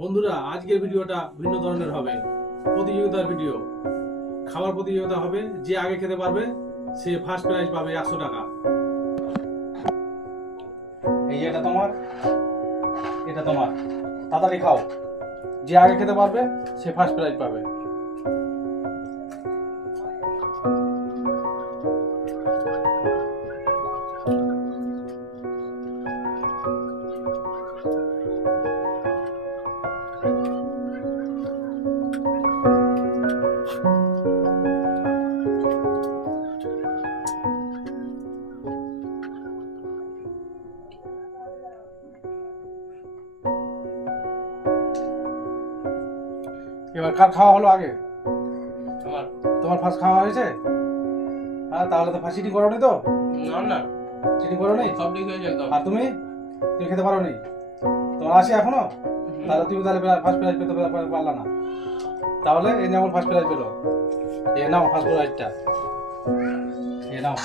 বন্ধুরা, আজকের ভিডিওটা ভিন্ন ধরনের হবে। প্রতিযোগিতার ভিডিও, খাবার প্রতিযোগিতা হবে। যে আগে খেতে পারবে সে ফার্স্ট প্রাইজ পাবে 100 টাকা। এই যে এটা তোমার, এটা তোমার, তাড়াতাড়ি খাও। যে আগে খেতে পারবে সে ফার্স্ট প্রাইজ পাবে। এবার কার খাওয়া হলো আগে? আমার। তোমার ফার্স্ট খাওয়া হয়েছে? হ্যাঁ, তাহলে তো ফার্স্ট চিটিং করোনি তো? না না, চিটিং করোনি? সব ঠিক হয়েছে একদম। আর তুমি খেতে পারোনি? তোমার আসে এখনো? তাহলে তুমি ফার্স্ট প্রাইজ পেতে পারলা না। তাহলে এই যেমন ফার্স্ট প্রাইজ পেলো, এ নাও ফার্স্ট প্রাইজটা, এ নাও।